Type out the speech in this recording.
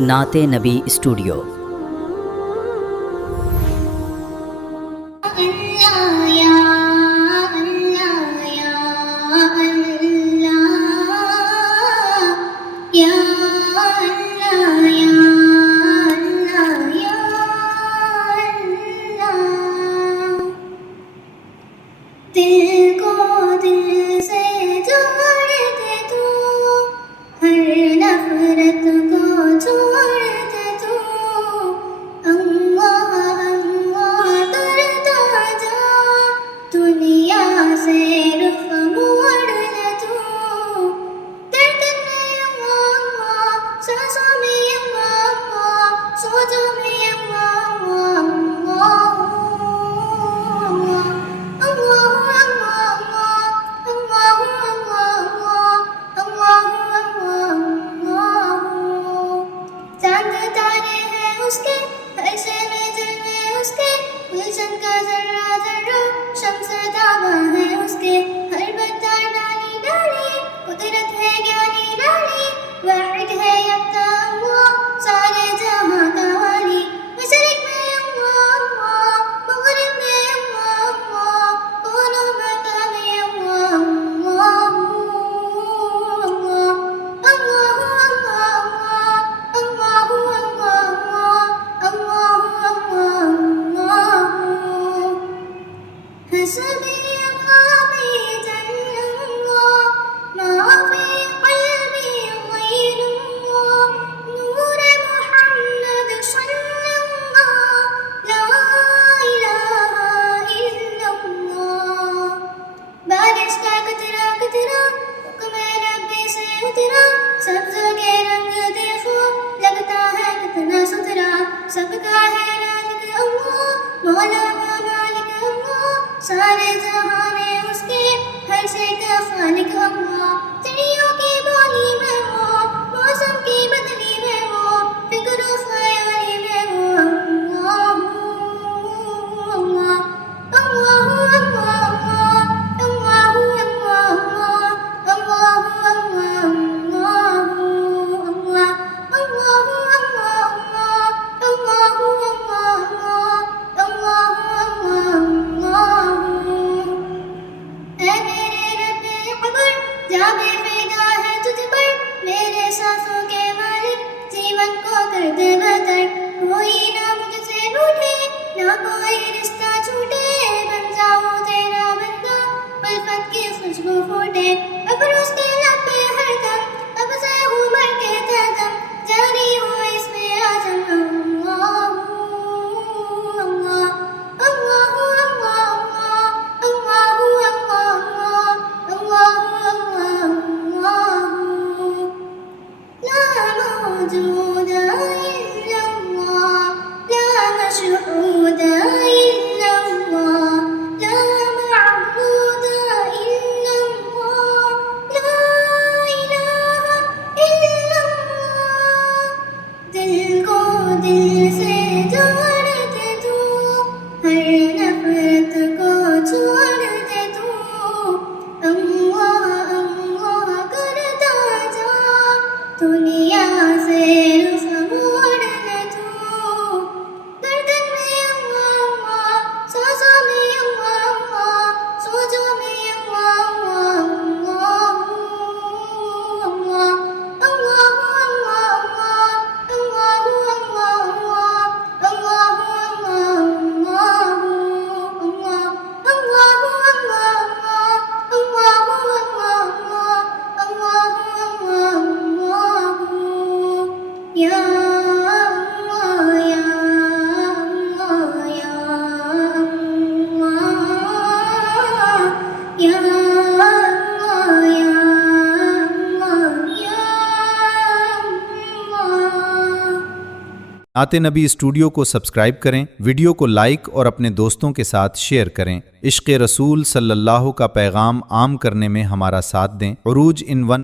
नाते नबी स्टूडियो। दिल को दिल से जोड़ दे तू, हर नफरत को छोड़ दे तू। अल्लाह अल्लाह करता जा, दुनिया से रुख मोड़ ले तू। धड़कन में अल्लाह, सांसों में अल्लाह, सोचों में चांद तारे हैं उसके, हर शे में जलवे उसके, गुलशन का जर्रा जर्रा शम्स ताबा है उसके। हर पत्ता डाली डाली कुदरत है ज्ञानी डाली, वाहिद है यकता अल्लाह सारे जहां का वाली। मशरिक में अल्लाह, मगरिब में अल्लाह, दोनों मका में अल्लाह। حسبي قلبي جل الله، ما في قلبي غير الله، نور محمد صلى الله، لا إله إلا الله। बारिश का कतरा कतरा हुक्म रब्बी से उतरा, सब्ज के रंग देखो लगता है कितना सुथरा। सबका है राज़िक अल्लाह, मौला व मालिक अल्लाह, सारे जहां में उसके, हर शे का खालिक अल्लाह। चिड़ियों की बोली में वो, मौसम की बदली में वो, फिक्र व ख्याली में वो अल्लाह अल्लाह अल्लाह अल्लाह अल्लाह अल्लाह जाबे फिदा है तुझ पर, मेरे सांसों के मालिक, जीवन को कर दे बेहतर। कोई ना मुझसे रूठे, ना कोई रिश्ता छूटे, बन जाऊं तेरा बंदा, उल्फत की खुशबू फूटे। अब उसके लब पे हरदम, अब से हूँ मर के तदम, जारी हूँ इसमें आजम अल्लाह अल्लाह अल्लाह अल्लाह अल्लाह لا موجود إلا الله، لا مشهود إلا الله، لا معبود إلا الله، لا إله إلا الله। दिल को दिल से जोड़ दे तू, हर नफरत को छोड़ दे तू। अल्लाह अल्लाह करता जा, दुनिया से रुख मोड़ ले तू। धड़कन में अल्लाह, सांसों में अल्लाह, सोचों में अल्लाह अल्लाह अल्लाह नाते नबी स्टूडियो को सब्सक्राइब करें, वीडियो को लाइक और अपने दोस्तों के साथ शेयर करें। इश्क़ रसूल सल्लल्लाहु का पैगाम आम करने में हमारा साथ दें। उरूज इन 1